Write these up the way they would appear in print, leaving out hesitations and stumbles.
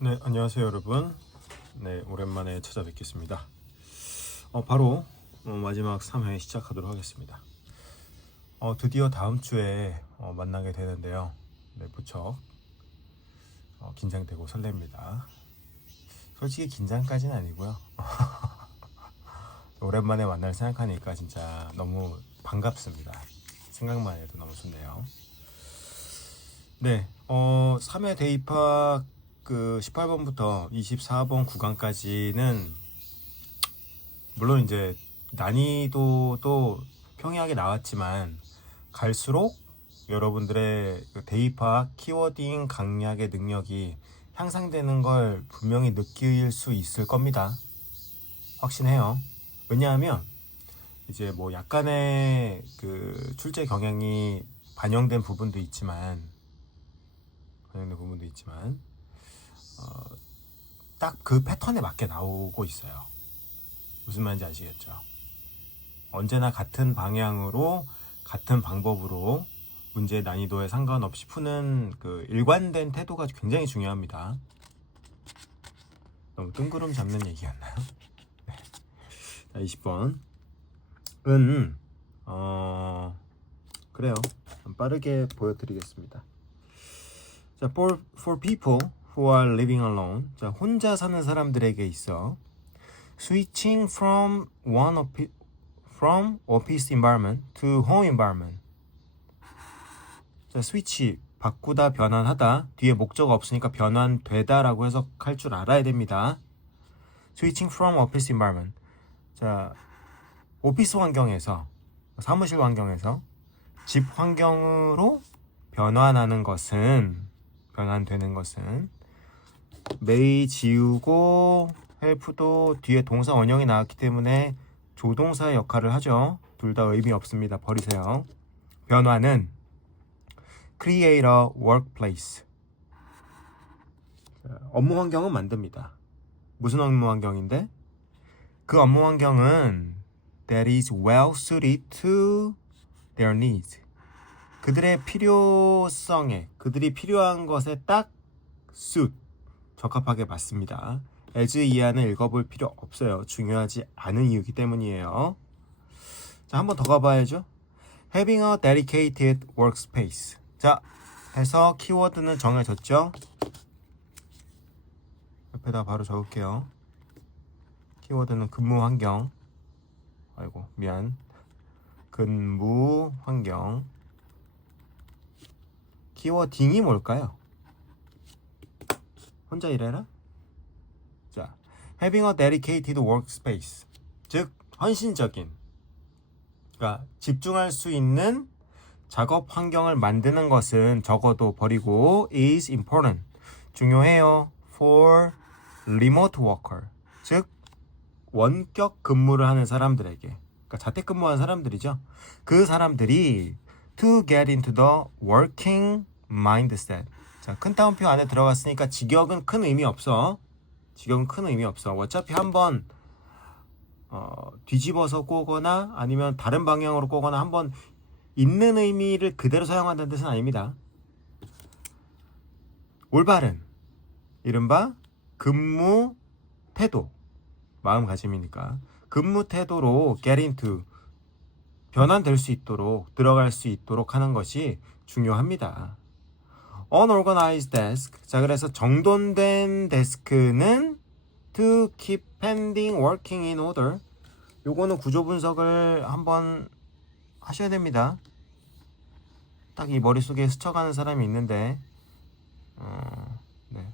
네, 안녕하세요 여러분. 네, 오랜만에 찾아뵙겠습니다. 바로 마지막 3회 시작하도록 하겠습니다. 드디어 다음 주에 만나게 되는데요. 네, 무척 긴장되고 설렙니다. 솔직히 긴장까지는 아니고요. 오랜만에 만날 생각하니까 진짜 너무 반갑습니다. 생각만 해도 너무 좋네요. 네, 3회 대입학 그 18번부터 24번 구간까지는 물론 이제 난이도도 평이하게 나왔지만 갈수록 여러분들의 그 대입학 키워딩 강약의 능력이 향상되는 걸 분명히 느낄 수 있을 겁니다. 확신해요. 왜냐하면 이제 뭐 약간의 그 출제 경향이 반영된 부분도 있지만 딱 그 패턴에 맞게 나오고 있어요. 무슨 말인지 아시겠죠? 언제나 같은 방향으로 같은 방법으로 문제의 난이도에 상관없이 푸는 그 일관된 태도가 굉장히 중요합니다. 너무 뜬구름 잡는 얘기였나요? 네. 자, 20번 그래요. 빠르게 보여드리겠습니다. 자, for people who are living alone. 자, 혼자 사는 사람들에게 있어 switching from office environment to home environment. 자, 스위치 바꾸다 변환하다 뒤에 목적 없으니까 변환되다라고 해석할 줄 알아야 됩니다. switching from office environment. 자, 오피스 환경에서 사무실 환경에서 집 환경으로 변환되는 것은 may 지우고 help도 뒤에 동사 원형이 나왔기 때문에 조동사의 역할을 하죠. 둘 다 의미 없습니다. 버리세요. 변화는 create a workplace. 업무 환경은 만듭니다. 무슨 업무 환경인데? 그 업무 환경은 that is well suited to their needs. 그들의 필요성에, 그들이 필요한 것에 딱 suit, 적합하게 맞습니다. as 이하는 읽어볼 필요 없어요. 중요하지 않은 이유이기 때문이에요. 자, 한 번 더 가봐야죠. having a dedicated workspace. 자, 해서 키워드는 정해졌죠? 옆에다 바로 적을게요. 키워드는 근무 환경. 근무 환경. 키워딩이 뭘까요? 혼자 일해라? 자, having a dedicated workspace. 즉, 헌신적인, 그러니까 집중할 수 있는 작업 환경을 만드는 것은 적어도 버리고 is important. 중요해요. for remote worker. 즉, 원격 근무를 하는 사람들에게, 그러니까 자택근무하는 사람들이죠. 그 사람들이 to get into the working mindset. 자, 큰 따옴표 안에 들어갔으니까 직역은 큰 의미 없어. 어차피 한번 뒤집어서 꼬거나 아니면 다른 방향으로 꼬거나 한번 있는 의미를 그대로 사용한다는 뜻은 아닙니다. 올바른, 이른바 근무 태도, 마음가짐이니까 근무 태도로 get into, 변환될 수 있도록, 들어갈 수 있도록 하는 것이 중요합니다. unorganized desk. 자, 그래서 정돈된 데스크는 to keep pending working in order. 요거는 구조 분석을 한번 하셔야 됩니다. 딱 이 머릿속에 스쳐가는 사람이 있는데 네.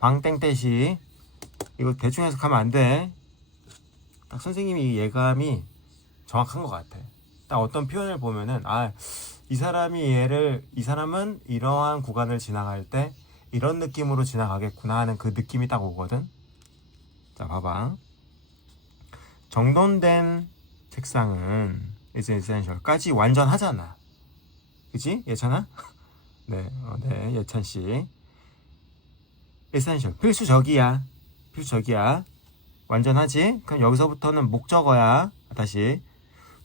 방땡떼시 이거 대충 해석하면 안 돼. 딱 선생님이 이 예감이 정확한 것 같아. 딱 어떤 표현을 보면은 이 사람은 이러한 구간을 지나갈 때 이런 느낌으로 지나가겠구나 하는 그 느낌이 딱 오거든. 자, 봐봐. 정돈된 책상은 is essential까지 완전하잖아. 그치? 예찬아? 네, 예찬씨. essential, 필수적이야. 완전하지? 그럼 여기서부터는 목적어야. 다시.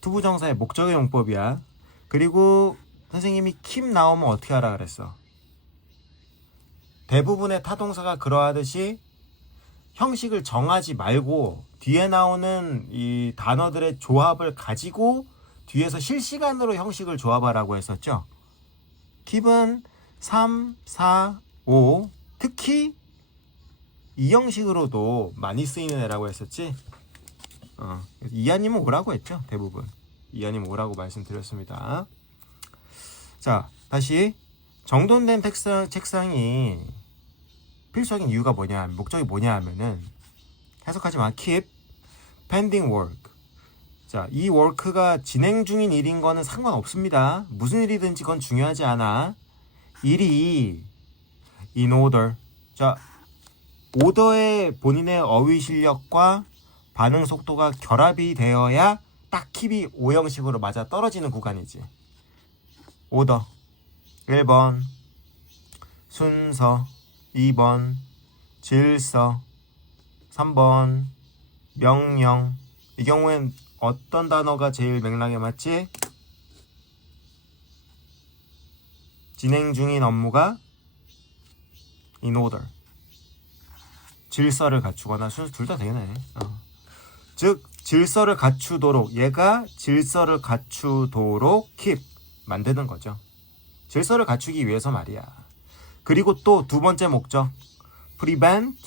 투부정사의 목적의 용법이야. 그리고 선생님이 keep 나오면 어떻게 하라 그랬어? 대부분의 타동사가 그러하듯이 형식을 정하지 말고 뒤에 나오는 이 단어들의 조합을 가지고 뒤에서 실시간으로 형식을 조합하라고 했었죠. keep은 3, 4, 5 특히 이 형식으로도 많이 쓰이는 애라고 했었지. 이하님은 오라고 했죠. 대부분 이하님 오라고 말씀드렸습니다. 자, 다시 정돈된 책상이 필수적인 이유가 뭐냐, 목적이 뭐냐 하면은 해석하지만 keep pending work. 자, 이 work가 진행 중인 일인 거는 상관없습니다. 무슨 일이든지 그건 중요하지 않아. 일이 in order. 자, 오더에 본인의 어휘 실력과 반응 속도가 결합이 되어야 딱 킵이 O형식으로 맞아 떨어지는 구간이지. 오더 1번 순서, 2번 질서, 3번 명령. 이 경우엔 어떤 단어가 제일 맥락에 맞지? 진행 중인 업무가 in order. 질서를 갖추거나 순서 둘 다 되네. 즉 질서를 갖추도록, 얘가 질서를 갖추도록 keep 만드는 거죠. 질서를 갖추기 위해서 말이야. 그리고 또 두 번째 목적 prevent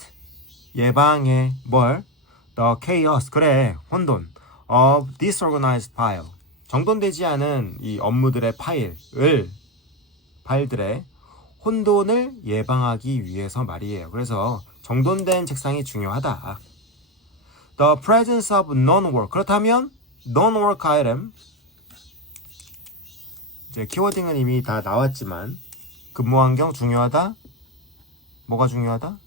예방해 뭘? the chaos. 그래, 혼돈 of disorganized file. 정돈되지 않은 이 업무들의 파일들의 혼돈을 예방하기 위해서 말이에요. 그래서 정돈된 책상이 중요하다. The presence of non-work. 그렇다면 non-work item, 이제 키워딩은 이미 다 나왔지만 근무 환경 중요하다. 뭐가 중요하다?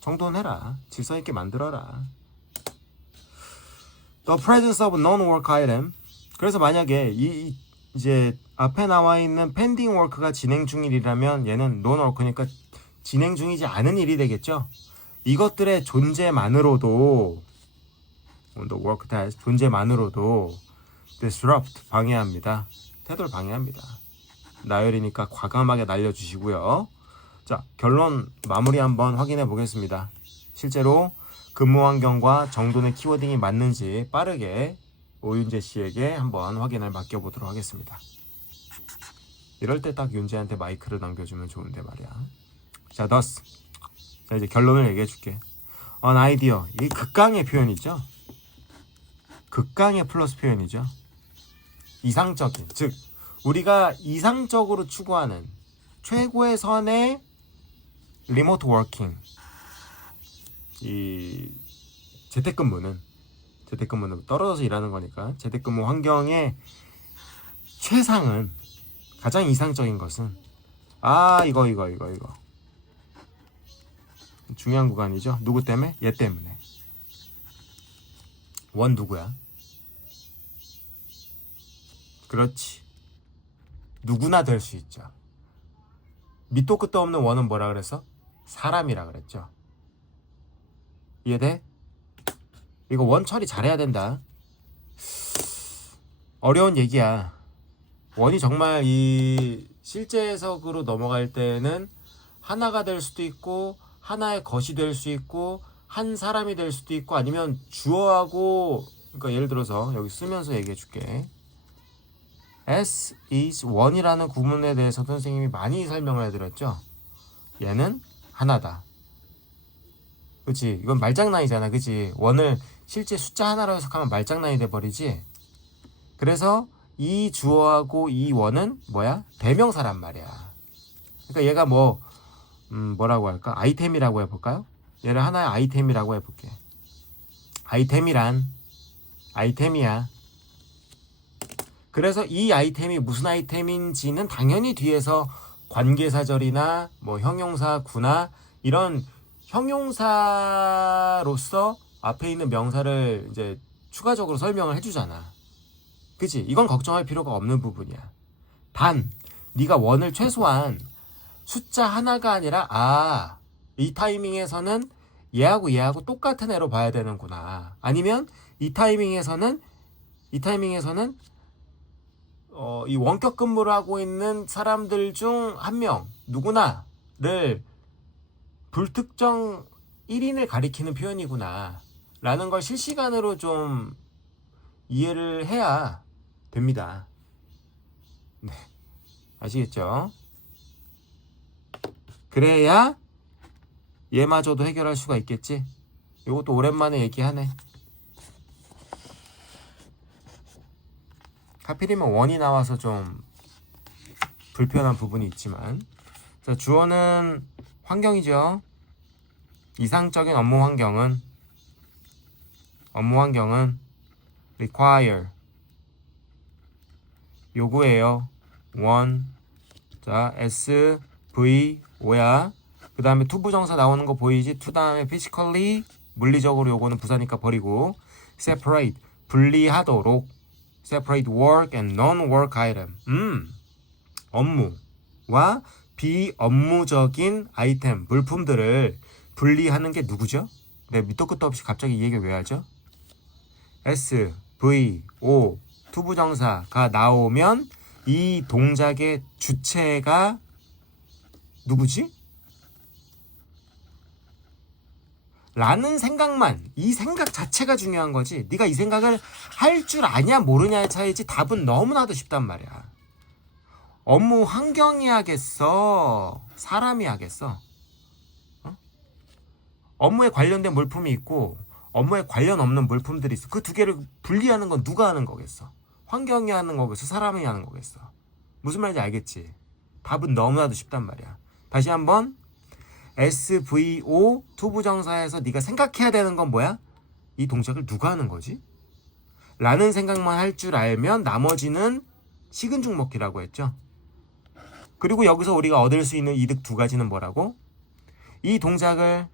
정돈해라. 질서 있게 만들어라. The presence of non-work item. 그래서 만약에 이제 앞에 나와 있는 pending work가 진행 중인 일이라면 얘는 non-work니까 진행 중이지 않은 일이 되겠죠. 이것들의 존재만으로도 the work task 존재만으로도 disrupt 방해합니다. 태도를 방해합니다. 나열이니까 과감하게 날려주시고요. 자, 결론 마무리 한번 확인해 보겠습니다. 실제로 근무 환경과 정돈의 키워딩이 맞는지 빠르게 오윤재 씨에게 한번 확인을 맡겨보도록 하겠습니다. 이럴 때 딱 윤재한테 마이크를 남겨주면 좋은데 말이야. 자, thus. 자, 이제 결론을 얘기해 줄게. an idea. 이 극강의 표현이죠. 극강의 플러스 표현이죠. 이상적인, 즉 우리가 이상적으로 추구하는 최고의 선의 리모트 워킹, 이 재택근무는 떨어져서 일하는 거니까 재택근무 환경의 최상은, 가장 이상적인 것은 이거 중요한 구간이죠. 누구 때문에? 얘 때문에. 원 누구야? 그렇지. 누구나 될 수 있죠. 밑도 끝도 없는 원은 뭐라 그랬어? 사람이라 그랬죠. 이해돼? 이거 원 처리 잘해야 된다. 어려운 얘기야. 원이 정말 이 실제 해석으로 넘어갈 때는 하나가 될 수도 있고 하나의 것이 될 수 있고 한 사람이 될 수도 있고 아니면 주어하고, 그러니까 예를 들어서 여기 쓰면서 얘기해 줄게. as, is, one이라는 구문에 대해서 선생님이 많이 설명을 해드렸죠. 얘는 하나다. 그치? 이건 말장난이잖아. 그치? 원을 실제 숫자 하나로 해석하면 말장난이 돼버리지. 그래서 이 주어하고 이 원은 뭐야? 대명사란 말이야. 그러니까 얘가 뭐라고 할까? 아이템이라고 해볼까요? 얘를 하나의 아이템이라고 해볼게. 아이템이야. 그래서 이 아이템이 무슨 아이템인지는 당연히 뒤에서 관계사절이나 형용사, 구나 이런 형용사로서 앞에 있는 명사를 이제 추가적으로 설명을 해주잖아. 그치? 이건 걱정할 필요가 없는 부분이야. 단, 네가 원을 최소한 숫자 하나가 아니라 이 타이밍에서는 얘하고 똑같은 애로 봐야 되는구나. 아니면 이 타이밍에서는 이 원격 근무를 하고 있는 사람들 중 한 명 누구나를 불특정 1인을 가리키는 표현이구나 라는 걸 실시간으로 좀 이해를 해야 됩니다. 네, 아시겠죠? 그래야 얘마저도 해결할 수가 있겠지. 이것도 오랜만에 얘기하네. 하필이면 원이 나와서 좀 불편한 부분이 있지만, 자, 주어는 환경이죠. 이상적인 업무 환경은 require 요구해요. 원. 자, SVO야. 그 다음에 to 부정사 나오는 거 보이지? to 다음에 physically 물리적으로 요거는 부사니까 버리고 separate 분리하도록 separate work and non-work item 업무와 비업무적인 아이템 물품들을 분리하는 게 누구죠? 네, 밑도 끝도 없이 갑자기 이 얘기를 왜 하죠? SVO to 부정사가 나오면 이 동작의 주체가 누구지? 라는 생각만, 이 생각 자체가 중요한 거지. 네가 이 생각을 할 줄 아냐 모르냐의 차이지 답은 너무나도 쉽단 말이야. 업무 환경이 하겠어? 사람이 하겠어? 업무에 관련된 물품이 있고 업무에 관련 없는 물품들이 있어. 그 두 개를 분리하는 건 누가 하는 거겠어? 환경이 하는 거겠어? 사람이 하는 거겠어? 무슨 말인지 알겠지? 답은 너무나도 쉽단 말이야. 다시 한번 SVO 투부정사에서 네가 생각해야 되는 건 뭐야? 이 동작을 누가 하는 거지? 라는 생각만 할 줄 알면 나머지는 식은 죽 먹기라고 했죠. 그리고 여기서 우리가 얻을 수 있는 이득 두 가지는 뭐라고? 이 동작을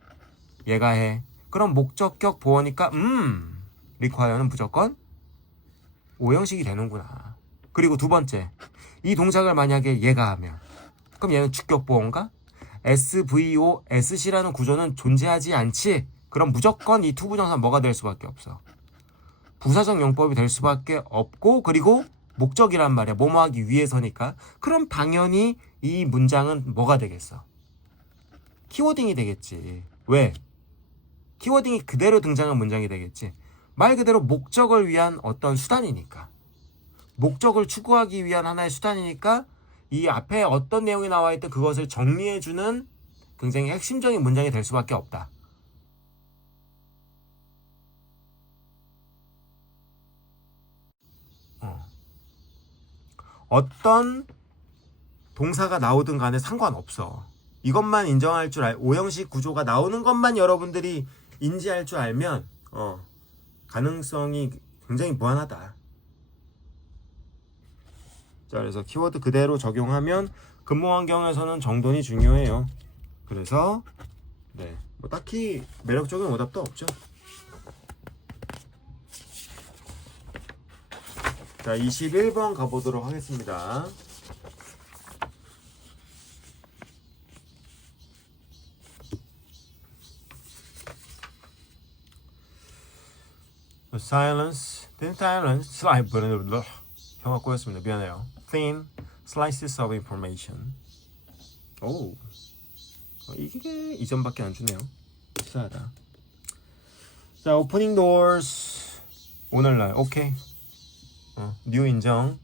얘가 해. 그럼 목적격 보어니까 require는 무조건 오형식이 되는구나. 그리고 두 번째, 이 동작을 만약에 얘가 하면 그럼 얘는 주격 보어인가? SVO, SC라는 구조는 존재하지 않지. 그럼 무조건 이 투부정사 뭐가 될 수밖에 없어? 부사적 용법이 될 수밖에 없고, 그리고 목적이란 말이야. 뭐뭐 하기 위해서니까. 그럼 당연히 이 문장은 뭐가 되겠어? 키워딩이 되겠지. 왜? 키워딩이 그대로 등장한 문장이 되겠지. 말 그대로 목적을 위한 어떤 수단이니까. 목적을 추구하기 위한 하나의 수단이니까 이 앞에 어떤 내용이 나와 있든 그것을 정리해주는 굉장히 핵심적인 문장이 될 수밖에 없다. 어떤 동사가 나오든 간에 상관없어. 이것만 인정할 줄 오형식 구조가 나오는 것만 여러분들이 인지할 줄 알면 가능성이 굉장히 무한하다. 자, 그래서 키워드 그대로 적용하면 근무 환경에서는 정돈이 중요해요. 그래서 네, 뭐 딱히 매력적인 오답도 없죠. 자, 21번 가보도록 하겠습니다. silence, thin silence, 형아 꼬였습니다. 미안해요. thin slices of information. 오, 이게 이점밖에 안 주네요. 치사하다. 자, opening doors 오늘날 오케이. new 인정.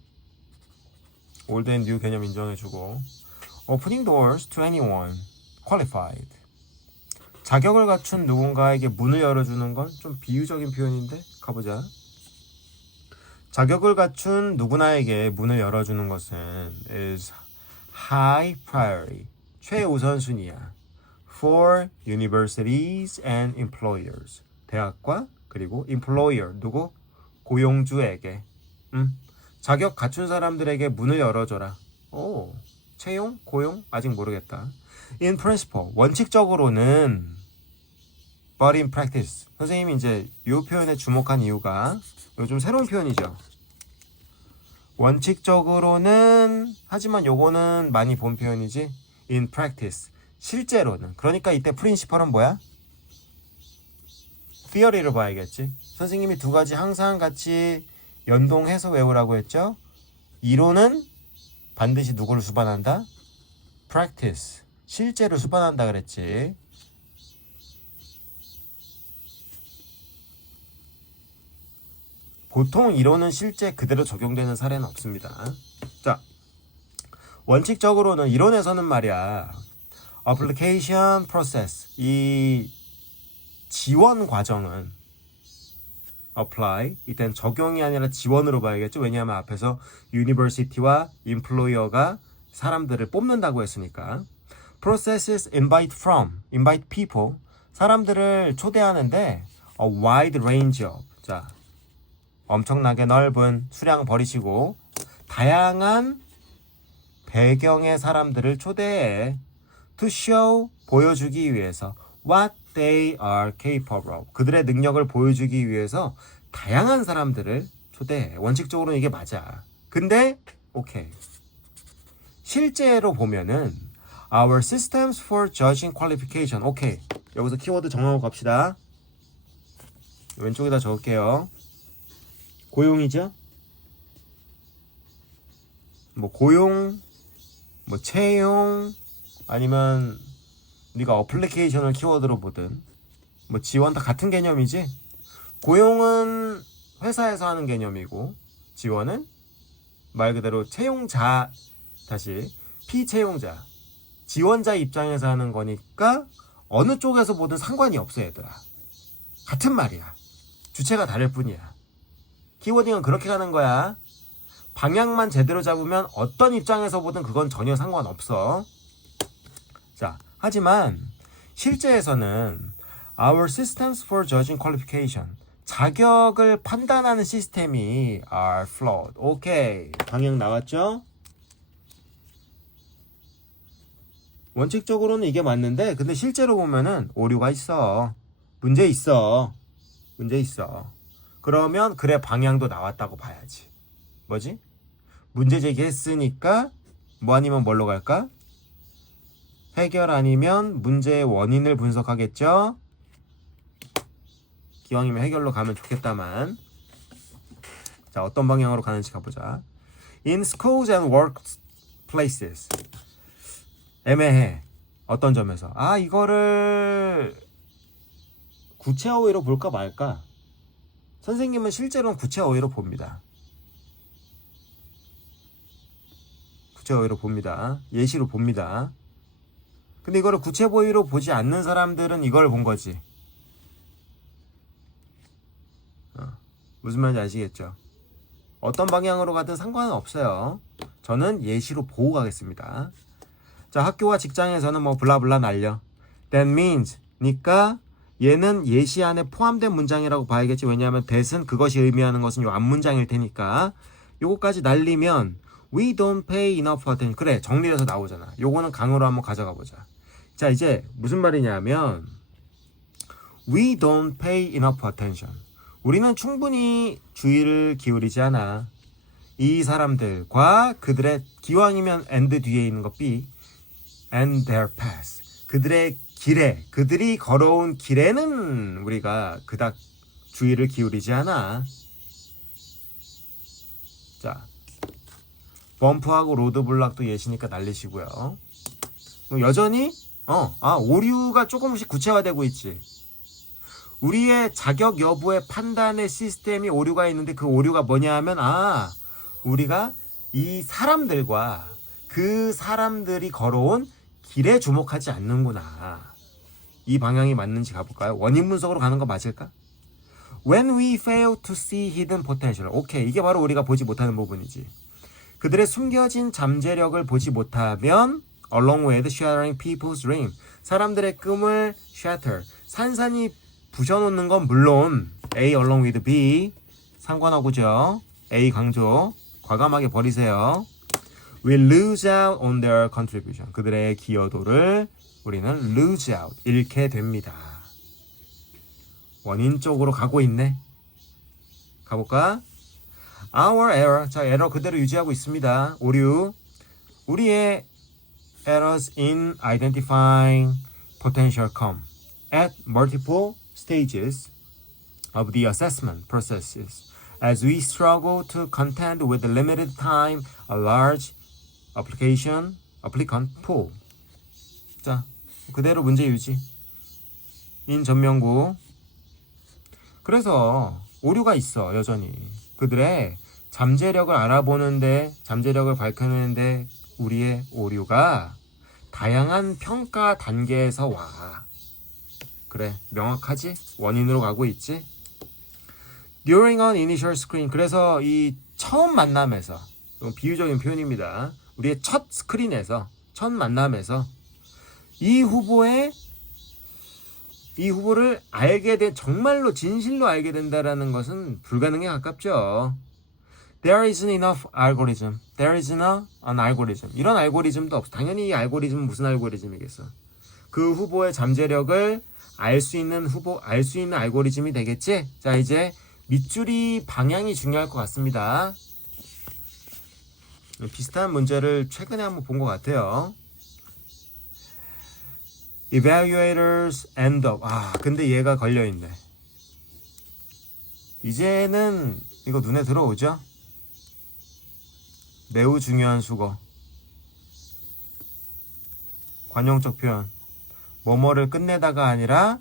old and new 개념 인정해주고 opening doors to anyone qualified. 자격을 갖춘 누군가에게 문을 열어주는 건 좀 비유적인 표현인데 가보자. 자격을 갖춘 누구나에게 문을 열어주는 것은 is high priority, 최우선순위야. for universities and employers, 대학과 그리고 employer, 누구? 고용주에게. 자격 갖춘 사람들에게 문을 열어줘라. 오, 채용? 고용? 아직 모르겠다. in principle, 원칙적으로는. but in practice, 선생님이 이제 이 표현에 주목한 이유가 이거 좀 새로운 표현이죠. 원칙적으로는, 하지만 요거는 많이 본 표현이지. in practice, 실제로는. 그러니까 이때 principle은 뭐야? theory를 봐야겠지. 선생님이 두 가지 항상 같이 연동해서 외우라고 했죠. 이론은 반드시 누구를 수반한다? practice, 실제로 수반한다 그랬지. 보통 이론은 실제 그대로 적용되는 사례는 없습니다. 자, 원칙적으로는 이론에서는 말이야, application process, 이 지원 과정은 apply, 이땐 적용이 아니라 지원으로 봐야겠죠. 왜냐하면 앞에서 university와 employer가 사람들을 뽑는다고 했으니까. processes invite from, invite people, 사람들을 초대하는데 a wide range of, 자, 엄청나게 넓은 수량 버리시고 다양한 배경의 사람들을 초대해 to show, 보여주기 위해서 what they are capable of, 그들의 능력을 보여주기 위해서 다양한 사람들을 초대해. 원칙적으로는 이게 맞아. 근데 오케이, 실제로 보면은 our systems for judging qualification, 오케이, 여기서 키워드 정하고 갑시다. 왼쪽에다 적을게요. 고용이죠? 뭐 고용, 뭐 채용, 아니면 네가 어플리케이션을 키워드로 보든 뭐 지원 다 같은 개념이지. 고용은 회사에서 하는 개념이고 지원은 말 그대로 채용자, 다시 피채용자, 지원자 입장에서 하는 거니까 어느 쪽에서 보든 상관이 없어 얘들아. 같은 말이야. 주체가 다를 뿐이야. 키워딩은 그렇게 가는 거야. 방향만 제대로 잡으면 어떤 입장에서 보든 그건 전혀 상관없어. 자, 하지만 실제에서는 our systems for judging qualification, 자격을 판단하는 시스템이 are flawed. 오케이, 방향 나왔죠? 원칙적으로는 이게 맞는데 근데 실제로 보면은 오류가 있어. 문제 있어. 그러면 그래, 방향도 나왔다고 봐야지. 뭐지? 문제 제기했으니까 뭐 아니면 뭘로 갈까? 해결 아니면 문제의 원인을 분석하겠죠? 기왕이면 해결로 가면 좋겠다만. 자, 어떤 방향으로 가는지 가보자. In schools and workplaces. 애매해. 어떤 점에서? 아, 이거를 구체 어휘로 볼까 말까? 선생님은 실제로는 구체 어휘로 봅니다. 구체 어휘로 봅니다. 예시로 봅니다. 근데 이거를 구체 어휘로 보지 않는 사람들은 이걸 본 거지. 무슨 말인지 아시겠죠? 어떤 방향으로 가든 상관은 없어요. 저는 예시로 보고 가겠습니다. 자, 학교와 직장에서는 뭐 블라블라 날려. That means, 니까 얘는 예시 안에 포함된 문장이라고 봐야겠지. 왜냐하면 that은 그것이 의미하는 것은 요 앞문장일 테니까. 요거까지 날리면 we don't pay enough attention. 그래, 정리해서 나오잖아. 요거는 강으로 한번 가져가 보자. 자, 이제 무슨 말이냐면 we don't pay enough attention. 우리는 충분히 주의를 기울이지 않아. 이 사람들과 그들의, 기왕이면 and 뒤에 있는 거 B, and their path, 그들의 길에, 그들이 걸어온 길에는 우리가 그닥 주의를 기울이지 않아. 자, 범프하고 로드블락도 예시니까 날리시고요. 여전히 오류가 조금씩 구체화되고 있지. 우리의 자격 여부의 판단의 시스템이 오류가 있는데 그 오류가 뭐냐 하면 우리가 이 사람들과 그 사람들이 걸어온 길에 주목하지 않는구나. 이 방향이 맞는지 가볼까요? 원인 분석으로 가는 거 맞을까? When we fail to see hidden potential. 오케이, 이게 바로 우리가 보지 못하는 부분이지. 그들의 숨겨진 잠재력을 보지 못하면 along with shattering people's dream, 사람들의 꿈을 shatter, 산산이 부셔놓는 건 물론 A along with B 상관하고죠. A 강조 과감하게 버리세요. We lose out on their contribution. 그들의 기여도를 우리는 lose out, 잃게 됩니다. 원인 쪽으로 가고 있네. 가볼까? Our error. 자, 에러 그대로 유지하고 있습니다. 오류. 우리의 errors in identifying potential come at multiple stages of the assessment processes as we struggle to contend with the limited time, a large applicant pool. 자, 그대로 문제 유지. 인 전명구. 그래서 오류가 있어, 여전히. 그들의 잠재력을 알아보는데, 잠재력을 밝혀내는데 우리의 오류가 다양한 평가 단계에서 와. 그래, 명확하지? 원인으로 가고 있지? During an initial screen. 그래서 이 처음 만남에서, 비유적인 표현입니다. 우리의 첫 스크린에서, 첫 만남에서 이 후보를 알게 된, 정말로 진실로 알게 된다라는 것은 불가능에 가깝죠. There isn't enough algorithm. There isn't an algorithm. 이런 알고리즘도 없어. 당연히 이 알고리즘은 무슨 알고리즘이겠어? 그 후보의 잠재력을 알 수 있는 알고리즘이 되겠지? 자, 이제 밑줄이 방향이 중요할 것 같습니다. 비슷한 문제를 최근에 한번 본 것 같아요. Evaluators end up. 근데 얘가 걸려있네. 이제는 이거 눈에 들어오죠? 매우 중요한 수거. 관용적 표현. 뭐뭐를 끝내다가 아니라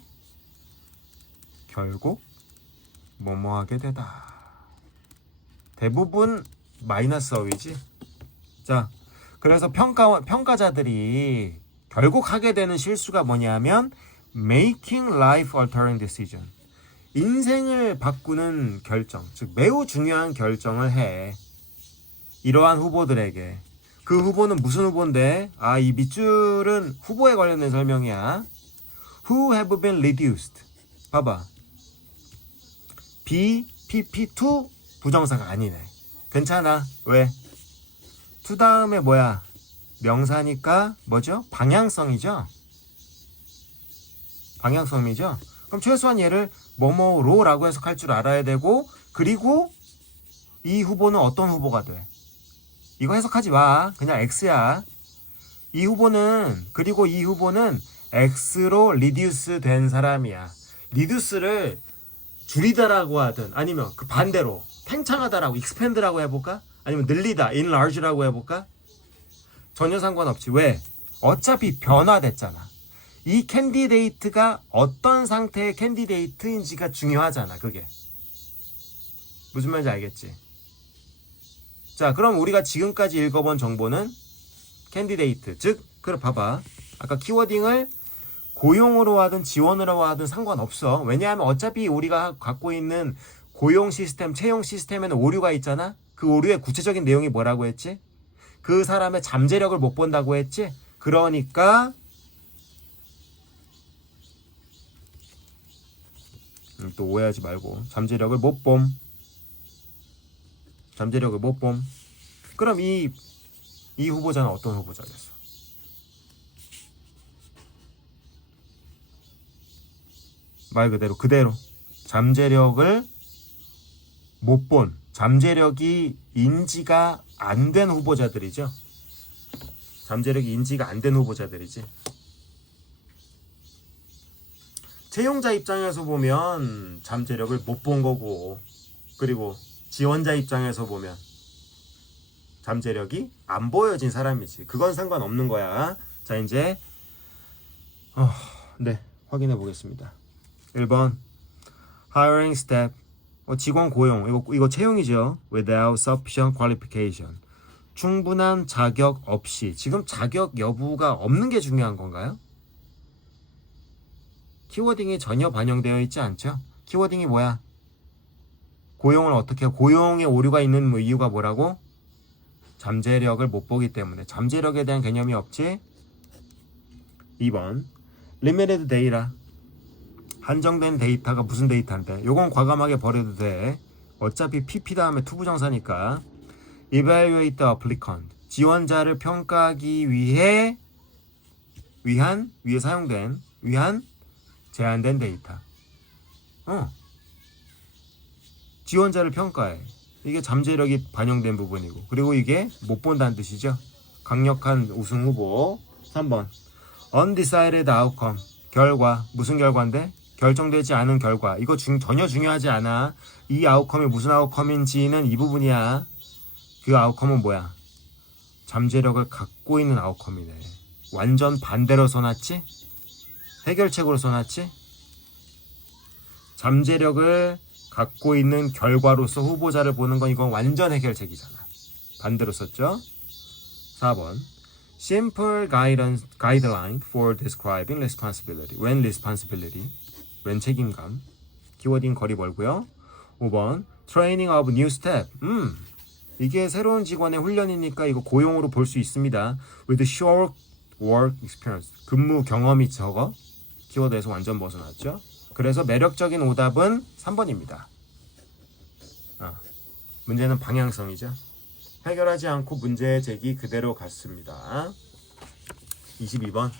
결국 뭐뭐하게 되다. 대부분 마이너스 어휘지. 자, 그래서 평가자들이 결국 하게 되는 실수가 뭐냐면 making life altering decision. 인생을 바꾸는 결정, 즉 매우 중요한 결정을 해. 이러한 후보들에게. 그 후보는 무슨 후보인데? 이 밑줄은 후보에 관련된 설명이야. Who have been reduced. 봐봐. BPP2 부정사가 아니네. 괜찮아. 왜? to 다음에 뭐야? 명사니까 뭐죠? 방향성이죠? 방향성이죠? 그럼 최소한 얘를 뭐뭐로라고 해석할 줄 알아야 되고, 그리고 이 후보는 어떤 후보가 돼? 이거 해석하지 마. 그냥 X야. 이 후보는 X로 리듀스 된 사람이야. 리듀스를 줄이다라고 하든, 아니면 그 반대로 팽창하다라고, expand라고 해볼까? 아니면 늘리다, enlarge라고 해볼까? 전혀 상관없지. 왜? 어차피 변화됐잖아. 이 캔디데이트가 어떤 상태의 캔디데이트인지가 중요하잖아. 그게 무슨 말인지 알겠지? 자, 그럼 우리가 지금까지 읽어본 정보는 캔디데이트, 즉, 그래 봐봐. 아까 키워딩을 고용으로 하든 지원으로 하든 상관없어. 왜냐하면 어차피 우리가 갖고 있는 고용 시스템, 채용 시스템에는 오류가 있잖아. 그 오류의 구체적인 내용이 뭐라고 했지? 그 사람의 잠재력을 못 본다고 했지? 그러니까 또 오해하지 말고, 잠재력을 못 봄. 그럼 이 후보자는 어떤 후보자겠어? 말 그대로 잠재력을 못 본, 잠재력이 인지가 안 된 후보자들이죠. 잠재력이 인지가 안 된 후보자들이지. 채용자 입장에서 보면 잠재력을 못 본 거고, 그리고 지원자 입장에서 보면 잠재력이 안 보여진 사람이지. 그건 상관없는 거야. 자, 이제 확인해 보겠습니다. 1번 hiring step. 직원 고용. 이거 채용이죠. without sufficient qualification. 충분한 자격 없이. 지금 자격 여부가 없는 게 중요한 건가요? 키워딩이 전혀 반영되어 있지 않죠? 키워딩이 뭐야? 고용의 오류가 있는 이유가 뭐라고? 잠재력을 못 보기 때문에. 잠재력에 대한 개념이 없지? 2번 limited data. 한정된 데이터가 무슨 데이터인데? 요건 과감하게 버려도 돼. 어차피 PP 다음에 투부정사니까. evaluate the applicant. 지원자를 평가하기 위해 제한된 데이터. 지원자를 평가해. 이게 잠재력이 반영된 부분이고, 그리고 이게 못 본다는 뜻이죠. 강력한 우승 후보. 3번 undecided outcome. 결과. 무슨 결과인데? 결정되지 않은 결과. 이거 전혀 중요하지 않아. 이 아웃컴이 무슨 아웃컴인지는 이 부분이야. 그 아웃컴은 뭐야? 잠재력을 갖고 있는 아웃컴이네. 완전 반대로 써놨지? 해결책으로 써놨지? 잠재력을 갖고 있는 결과로서 후보자를 보는 건 이건 완전 해결책이잖아. 반대로 썼죠. 4번. Simple guideline for describing responsibility. when responsibility. when 책임감. 키워드인 거리 멀고요. 5번. Training of new step. 이게 새로운 직원의 훈련이니까 이거 고용으로 볼 수 있습니다. With short work experience. 근무 경험이 적어. 키워드에서 완전 벗어났죠. 그래서 매력적인 오답은 3번입니다. 문제는 방향성이죠. 해결하지 않고 문제 제기 그대로 갔습니다. 22번.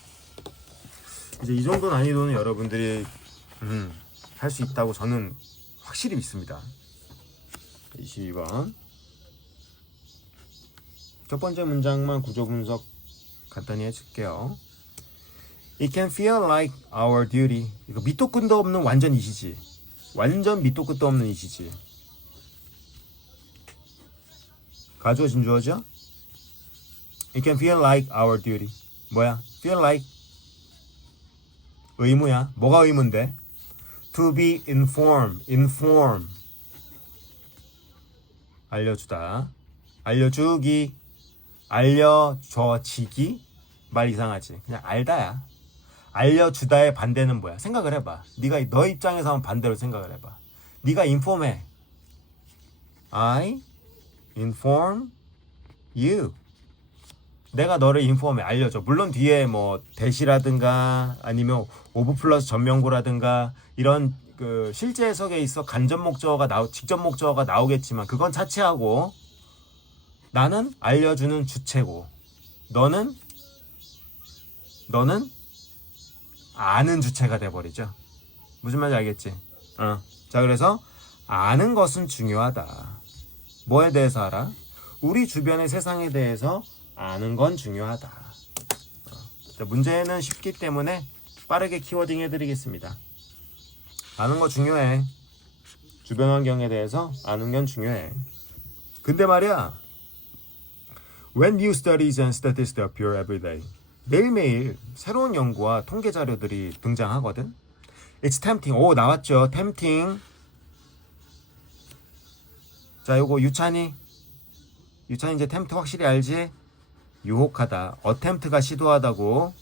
이제 이 정도 난이도는 여러분들이 할 수 있다고 저는 확실히 믿습니다. 22번. 첫 번째 문장만 구조 분석 간단히 해줄게요. It can feel like our duty. 이거 밑도 끝도 없는 완전 이시지. 완전 밑도 끝도 없는 이시지. 가주어진 주어죠? It can feel like our duty. 뭐야? Feel like 의무야. 뭐가 의무인데? To be informed. Inform. 알려주다. 알려주기. 알려줘지기. 말 이상하지. 그냥 알다야. 알려주다의 반대는 뭐야? 생각을 해봐. 네가 너 입장에서 한번 반대로 생각을 해봐. 네가 인폼해. I inform you. 내가 너를 인폼해. 알려줘. 물론 뒤에 뭐 대시라든가 아니면 오브 플러스 전명구라든가 이런 그 실제 해석에 있어 간접 목적어가 직접 목적어가 나오겠지만 그건 차치하고 나는 알려주는 주체고 너는 아는 주체가 돼버리죠. 무슨 말인지 알겠지? 자, 그래서 아는 것은 중요하다. 뭐에 대해서 알아? 우리 주변의 세상에 대해서 아는 건 중요하다. 자, 문제는 쉽기 때문에 빠르게 키워딩 해드리겠습니다. 아는 거 중요해. 주변 환경에 대해서 아는 건 중요해. 근데 말이야, when new studies and statistics appear every day. 매일매일 새로운 연구와 통계 자료들이 등장하거든. It's tempting. 오, 나왔죠. tempting. 자, 요거 유찬이 이제 tempt 확실히 알지? 유혹하다. attempt가 시도하다고.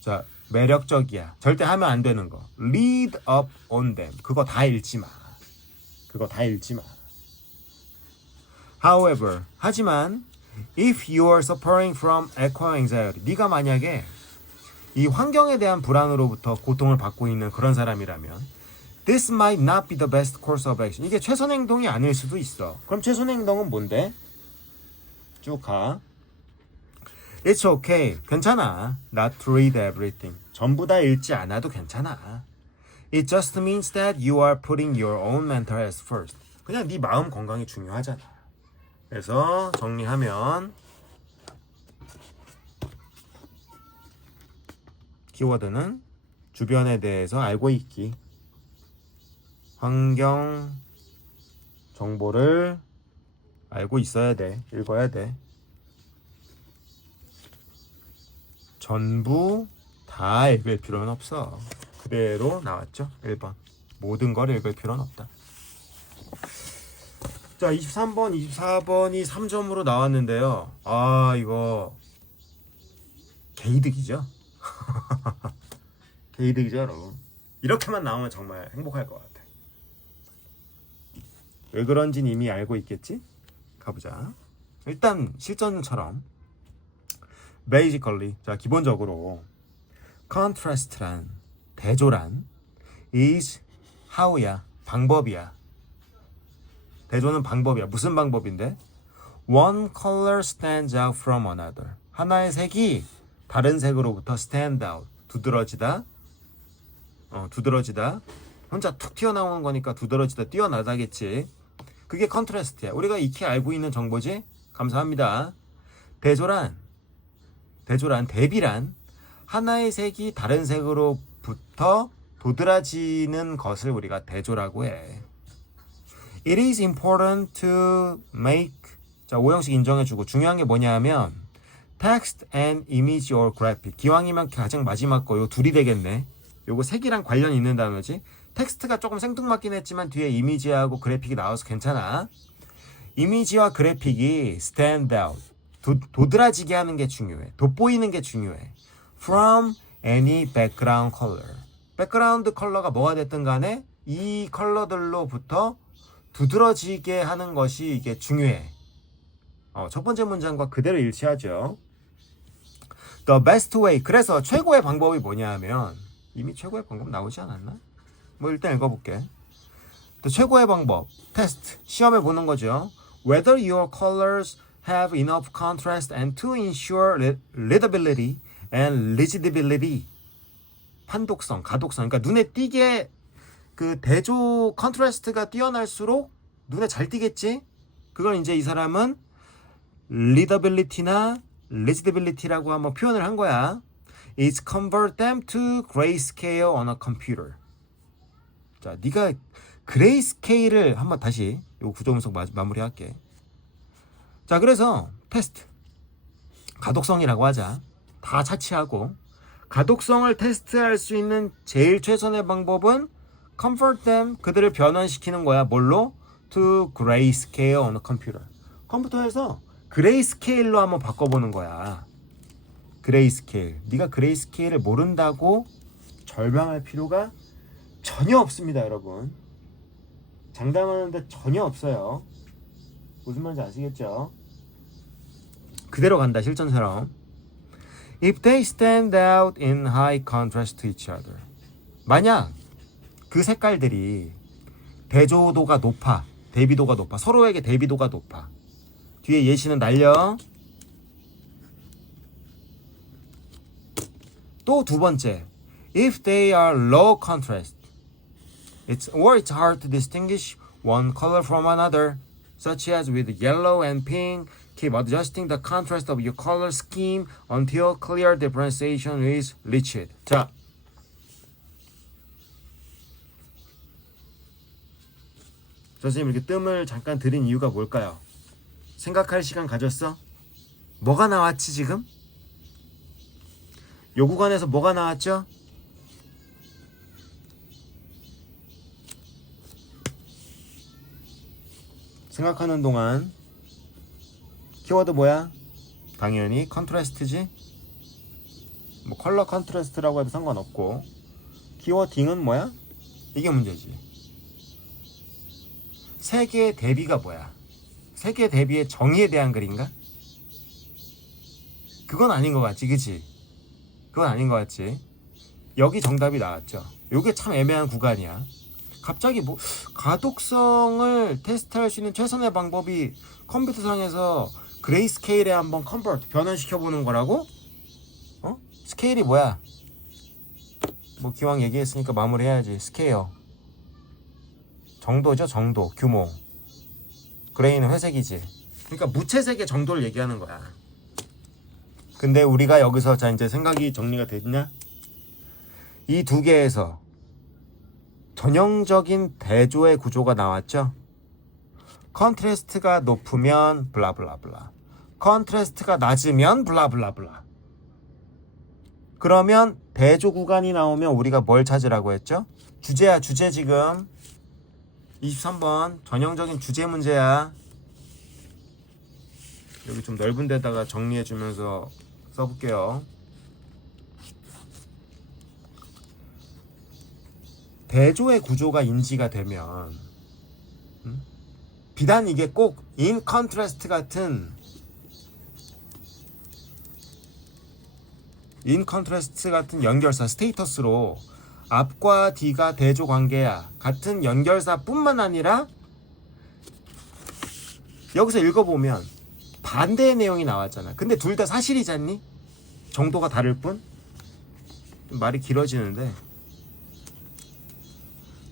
자, 매력적이야. 절대 하면 안 되는 거. lead up on them. 그거 다 읽지 마. However, 하지만 if you are suffering from eco anxiety, 네가 만약에 이 환경에 대한 불안으로부터 고통을 받고 있는 그런 사람이라면 this might not be the best course of action. 이게 최선 행동이 아닐 수도 있어. 그럼 최선 행동은 뭔데? 쭉 가. It's okay. 괜찮아. Not to read everything. 전부 다 읽지 않아도 괜찮아. It just means that you are putting your own mental health first. 그냥 네 마음 건강이 중요하잖아. 그래서 정리하면 키워드는 주변에 대해서 알고 있기, 환경 정보를 알고 있어야 돼. 읽어야 돼. 전부 다 읽을 필요는 없어. 그대로 나왔죠. 1번. 모든 걸 읽을 필요는 없다. 자, 23번, 24번이 3점으로 나왔는데요. 아, 이거 개이득이죠. 개이득이죠, 여러분. 이렇게만 나오면 정말 행복할 것 같아. 왜 그런지 이미 알고 있겠지? 가보자. 일단 실전처럼 basically, 자, 기본적으로 contrast란, 대조란 is how야, 방법이야. 대조는 방법이야. 무슨 방법인데? One color stands out from another. 하나의 색이 다른 색으로부터 stand out, 두드러지다. 두드러지다. 혼자 툭 튀어나오는 거니까 두드러지다, 뛰어나다겠지. 그게 컨트라스트야. 우리가 익히 알고 있는 정보지? 감사합니다. 대조란, 대비란 하나의 색이 다른 색으로부터 도드라지는 것을 우리가 대조라고 해. It is important to make. 자, 5형식 인정해주고 중요한 게 뭐냐 하면 text and image or graphic. 기왕이면 가장 마지막 거 요 둘이 되겠네. 요거 색이랑 관련이 있는 단어지. 텍스트가 조금 생뚱맞긴 했지만 뒤에 이미지하고 그래픽이 나와서 괜찮아. 이미지와 그래픽이 stand out. 도드라지게 하는 게 중요해. 돋보이는 게 중요해. From any background color. 백그라운드 컬러가 뭐가 됐든 간에 이 컬러들로부터 두드러지게 하는 것이 이게 중요해. 첫 번째 문장과 그대로 일치하죠. The best way. 그래서 최고의 방법이 뭐냐 하면 이미 최고의 방법 나오지 않았나? 뭐 일단 읽어볼게. 또 최고의 방법, 테스트, 시험해 보는 거죠. Whether your colors have enough contrast and to ensure readability and legibility. 판독성, 가독성. 그러니까 눈에 띄게 그 대조 컨트라스트가 뛰어날수록 눈에 잘 띄겠지? 그걸 이제 이 사람은 readability나 legibility라고 한번 표현을 한 거야. It's convert them to grayscale on a computer. 자, 네가 그레이스케일을 한번 다시 요 구조 분석 마무리할게. 자, 그래서 테스트 가독성이라고 하자. 다 차치하고 가독성을 테스트할 수 있는 제일 최선의 방법은 convert them, 그들을 변환시키는 거야. 뭘로? to grayscale on a computer. 컴퓨터에서 그레이스케일로 한번 바꿔보는 거야. 그레이스케일. 네가 그레이스케일을 모른다고 절망할 필요가 전혀 없습니다, 여러분. 장담하는데 전혀 없어요. 무슨 말인지 아시겠죠? 그대로 간다, 실전처럼. If they stand out in high contrast to each other. 만약 그 색깔들이 대조도가 높아, 대비도가 높아, 서로에게 대비도가 높아. 뒤에 예시는 날려. 또 두 번째, if they are low contrast, it's hard to distinguish one color from another, such as with yellow and pink. Keep adjusting the contrast of your color scheme until clear differentiation is reached. 자, 선생님 이렇게 뜸을 잠깐 들인 이유가 뭘까요? 생각할 시간 가졌어? 뭐가 나왔지 지금? 요 구간에서 뭐가 나왔죠? 생각하는 동안 키워드 뭐야? 당연히 컨트라스트지? 뭐 컬러 컨트라스트라고 해도 상관없고 키워딩은 뭐야? 이게 문제지. 색의 대비가 뭐야? 색의 대비의 정의에 대한 글인가? 그건 아닌 것 같지, 그치? 그건 아닌 것 같지? 여기 정답이 나왔죠. 요게 참 애매한 구간이야. 갑자기 뭐 가독성을 테스트할 수 있는 최선의 방법이 컴퓨터상에서 그레이스케일에 한번 컨버트 변환시켜보는 거라고? 스케일이 뭐야? 뭐 기왕 얘기했으니까 마무리해야지. 스케일어 정도죠. 정도, 규모. 그레이는 회색이지. 그러니까 무채색의 정도를 얘기하는 거야. 근데 우리가 여기서 자 이제 생각이 정리가 됐냐? 이 두 개에서 전형적인 대조의 구조가 나왔죠. 컨트라스트가 높으면 블라블라블라, 컨트라스트가 낮으면 블라블라블라. 그러면 대조 구간이 나오면 우리가 뭘 찾으라고 했죠? 주제야, 주제. 지금 23번 전형적인 주제 문제야. 여기 좀 넓은 데다가 정리해 주면서 써볼게요. 대조의 구조가 인지가 되면 비단 이게 꼭 in contrast 같은 연결사 스테이터스로 앞과 뒤가 대조 관계야 같은 연결사뿐만 아니라 여기서 읽어보면 반대의 내용이 나왔잖아. 근데 둘 다 사실이잖니? 정도가 다를 뿐? 말이 길어지는데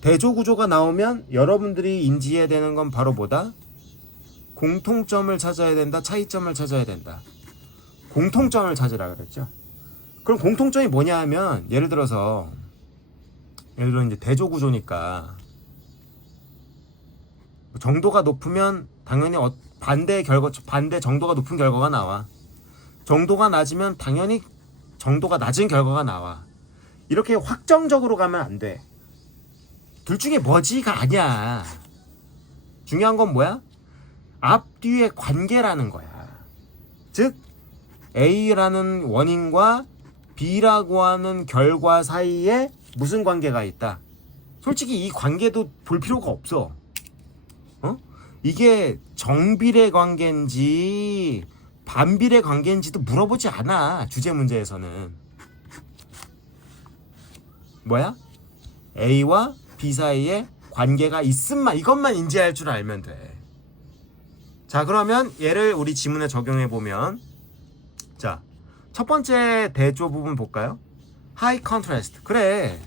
대조 구조가 나오면 여러분들이 인지해야 되는 건 바로 뭐다? 공통점을 찾아야 된다, 차이점을 찾아야 된다. 공통점을 찾으라 그랬죠. 그럼 공통점이 뭐냐 하면 예를 들어 이제 대조 구조니까 정도가 높으면 당연히 반대 정도가 높은 결과가 나와. 정도가 낮으면 당연히 정도가 낮은 결과가 나와. 이렇게 확정적으로 가면 안 돼. 둘 중에 뭐지가 아니야. 중요한 건 뭐야? 앞뒤의 관계라는 거야. 즉 A라는 원인과 B라고 하는 결과 사이에 무슨 관계가 있다. 솔직히 이 관계도 볼 필요가 없어. 이게 정비례 관계인지 반비례 관계인지도 물어보지 않아. 주제 문제에서는. 뭐야? A와 B 사이에 관계가 있음만, 이것만 인지할 줄 알면 돼. 자, 그러면 얘를 우리 지문에 적용해 보면, 자, 첫 번째 대조 부분 볼까요? High contrast. 그래.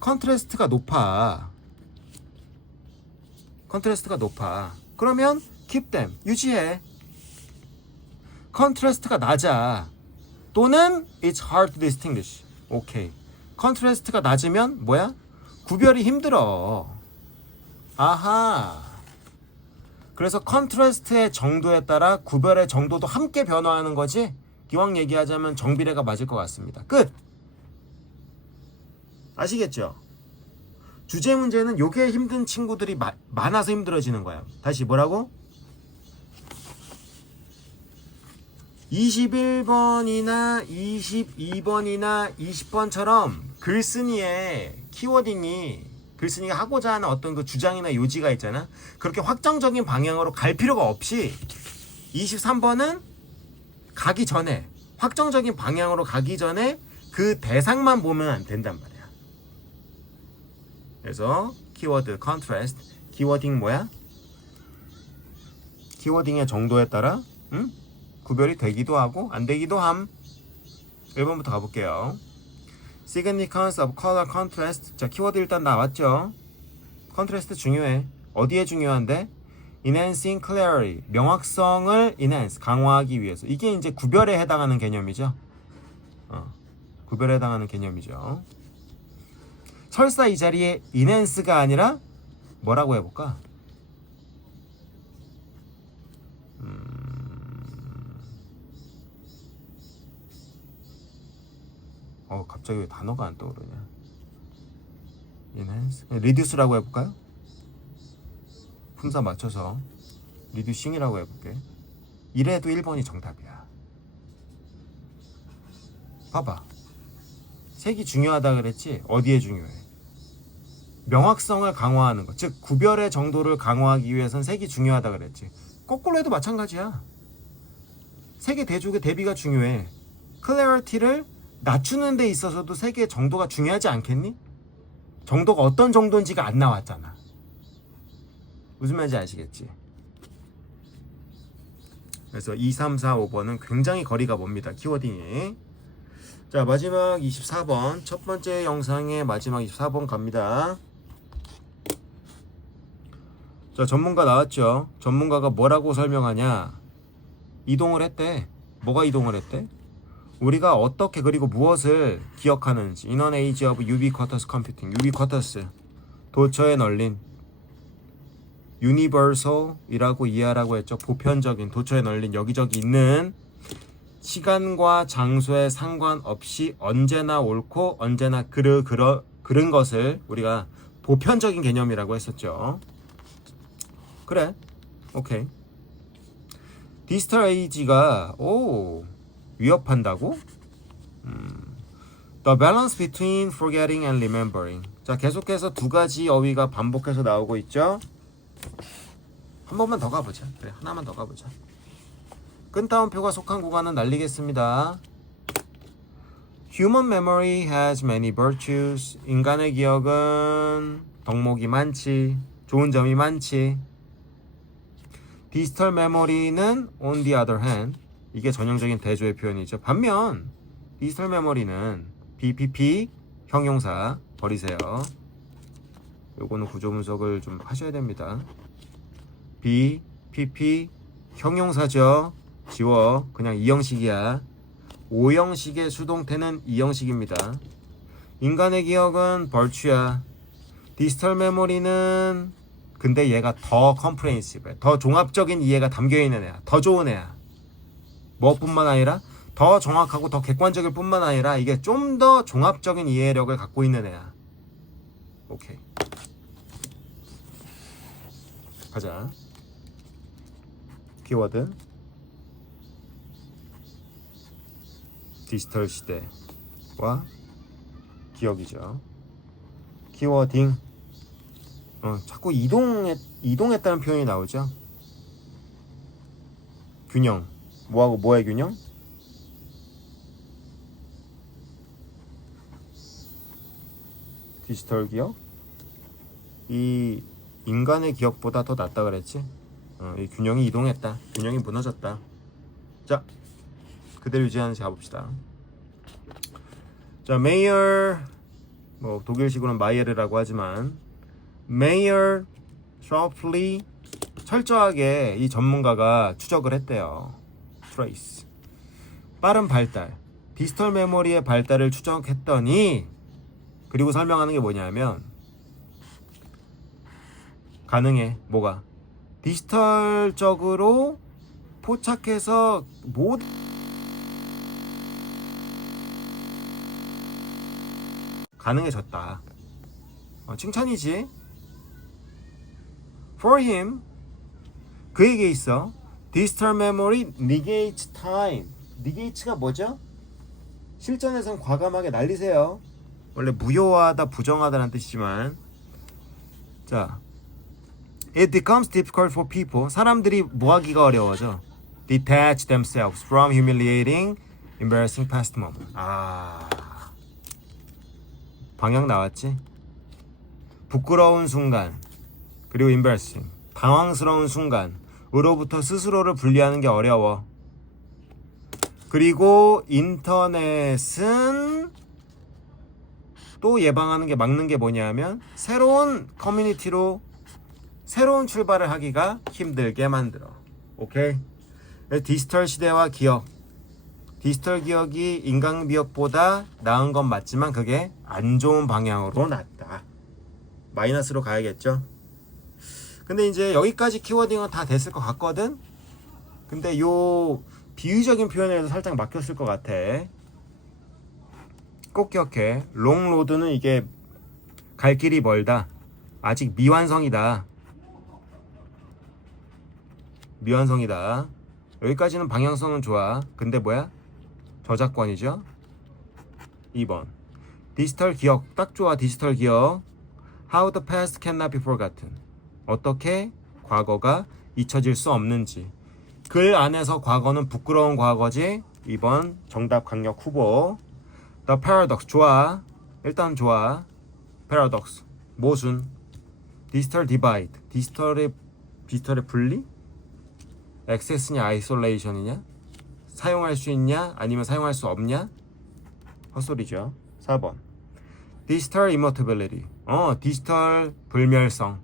컨트레스트가 높아. 컨트레스트가 높아. 그러면 keep them. 유지해. 컨트레스트가 낮아. 또는 it's hard to distinguish. 오케이. 컨트레스트가 낮으면 뭐야? 구별이 힘들어. 아하. 그래서 컨트레스트의 정도에 따라 구별의 정도도 함께 변화하는 거지. 기왕 얘기하자면 정비례가 맞을 것 같습니다. 끝. 아시겠죠? 주제 문제는 요게 힘든 친구들이 많아서 힘들어지는 거야. 다시 뭐라고? 21번이나 22번이나 20번처럼 글쓴이에 키워딩이 글쓴이가 하고자 하는 어떤 그 주장이나 요지가 있잖아. 그렇게 확정적인 방향으로 갈 필요가 없이 23번은 가기 전에 확정적인 방향으로 가기 전에 그 대상만 보면 안 된단 말이야. 그래서 키워드 contrast, 키워딩 뭐야? 키워딩의 정도에 따라 구별이 되기도 하고 안 되기도 함. 1번부터 가볼게요. Significance of color contrast. 자, 키워드 일단 나왔죠. contrast 중요해. 어디에 중요한데? Enhancing clarity. 명확성을 enhance, 강화하기 위해서. 이게 이제 구별에 해당하는 개념이죠. 구별에 해당하는 개념이죠. 설사 이 자리에 enhance가 아니라 뭐라고 해볼까? 갑자기 왜 단어가 안 떠오르냐? enhance, reduce라고 해볼까요? 품사 맞춰서 reducing이라고 해볼게. 이래도 1번이 정답이야. 봐봐. 색이 중요하다 그랬지? 어디에 중요해? 명확성을 강화하는 것. 즉 구별의 정도를 강화하기 위해선 색이 중요하다 그랬지. 거꾸로 해도 마찬가지야. 색의 대조의 대비가 중요해. clarity를 낮추는 데 있어서도 색의 정도가 중요하지 않겠니? 정도가 어떤 정도인지가 안 나왔잖아. 무슨 말인지 아시겠지? 그래서 2, 3, 4, 5번은 굉장히 거리가 멉니다. 키워딩이. 자, 마지막 24번. 첫 번째 영상의 마지막 24번 갑니다. 자, 전문가 나왔죠. 전문가가 뭐라고 설명하냐? 이동을 했대. 뭐가 이동을 했대? 우리가 어떻게 그리고 무엇을 기억하는지. In an age of ubiquitous computing. ubiquitous. 도처에 널린. universal이라고 이해하라고 했죠. 보편적인, 도처에 널린, 여기저기 있는, 시간과 장소에 상관없이 언제나 옳고 언제나 그른 것을 우리가 보편적인 개념이라고 했었죠. 그래. 오케이. 디지털 에이지가 위협한다고? The balance between forgetting and remembering. 자, 계속해서 두 가지 어휘가 반복해서 나오고 있죠. 한 번만 더 가보자. 그래, 하나만 더 가보자. 끈따옴표가 속한 구간은 날리겠습니다. Human memory has many virtues. 인간의 기억은 덕목이 많지. 좋은 점이 많지. 디지털 메모리는 on the other hand. 이게 전형적인 대조의 표현이죠. 반면 디지털 메모리는 BPP 형용사 버리세요. 요거는 구조 분석을 좀 하셔야 됩니다. BPP 형용사죠. 지워. 그냥 이형식이야. 오형식의 수동태는 이형식입니다. 인간의 기억은 벌추야. 디지털 메모리는 근데 얘가 더 컴프레hensive, 더 종합적인 이해가 담겨있는 애야. 더 좋은 애야. 무엇뿐만 아니라 더 정확하고 더 객관적일 뿐만 아니라 이게 좀 더 종합적인 이해력을 갖고 있는 애야. 오케이. 가자. 키워드 디지털 시대와 기억이죠. 키워딩. 자꾸 이동했다는 표현이 나오죠. 균형. 뭐하고 뭐의 균형? 디지털 기억? 이 인간의 기억보다 더 낫다 그랬지? 이 균형이 이동했다. 균형이 무너졌다. 자, 그대로 유지하는지 가봅시다. 자, 메이어, 뭐 독일식으로는 마이에르라고 하지만 메이어 샤프리 철저하게 이 전문가가 추적을 했대요. 트레이스. 빠른 발달, 디지털 메모리의 발달을 추적했더니, 그리고 설명하는 게 뭐냐면 가능해. 뭐가? 디지털적으로 포착해서 모든 가능해졌다. 칭찬이지. For him, 그에게 있어 디지털 메모리 negates time. negate가 뭐죠? 실전에선 과감하게 날리세요. 원래 무효하다, 부정하다는 뜻이지만, 자, it becomes difficult for people. 사람들이 뭐하기가 어려워져. detach themselves from humiliating, embarrassing past moment. 방향 나왔지? 부끄러운 순간, 그리고 embarrassing, 당황스러운 순간으로부터 스스로를 분리하는 게 어려워. 그리고 인터넷은 또 예방하는 게, 막는 게 뭐냐면 새로운 커뮤니티로 새로운 출발을 하기가 힘들게 만들어. 오케이? 디지털 시대와 기억. 디지털 기억이 인간 기억보다 나은 건 맞지만 그게 안 좋은 방향으로 났다. 마이너스로 가야겠죠? 근데 이제 여기까지 키워딩은 다 됐을 것 같거든? 근데 요 비유적인 표현에서 살짝 막혔을 것 같아. 꼭 기억해. 롱로드는 이게 갈 길이 멀다. 아직 미완성이다. 미완성이다. 여기까지는 방향성은 좋아. 근데 뭐야? 저작권이죠. 2번. 디지털 기억. 딱 좋아. 디지털 기억. How the past cannot be forgotten. 어떻게 과거가 잊혀질 수 없는지. 글 안에서 과거는 부끄러운 과거지. 2번 정답 강력 후보. The paradox. 좋아. 일단 좋아. paradox. 모순. 디지털 디바이드. 디지털의 분리? 액세스냐 아이솔레이션이냐? 사용할 수 있냐 아니면 사용할 수 없냐? 헛소리죠. 4번. 디지털 이모터빌리티. 디지털 불멸성.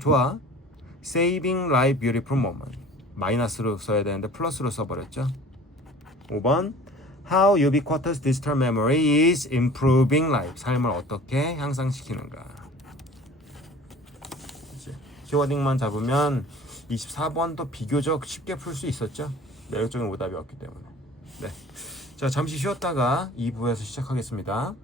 좋아. Saving life beautiful moment. 마이너스로 써야 되는데 플러스로 써버렸죠. 5번. How ubiquitous digital memory is improving life. 삶을 어떻게 향상시키는가. 키워딩만 잡으면 24번도 비교적 쉽게 풀 수 있었죠. 매력적인 오답이었기 때문에. 네. 자, 잠시 쉬었다가 2부에서 시작하겠습니다.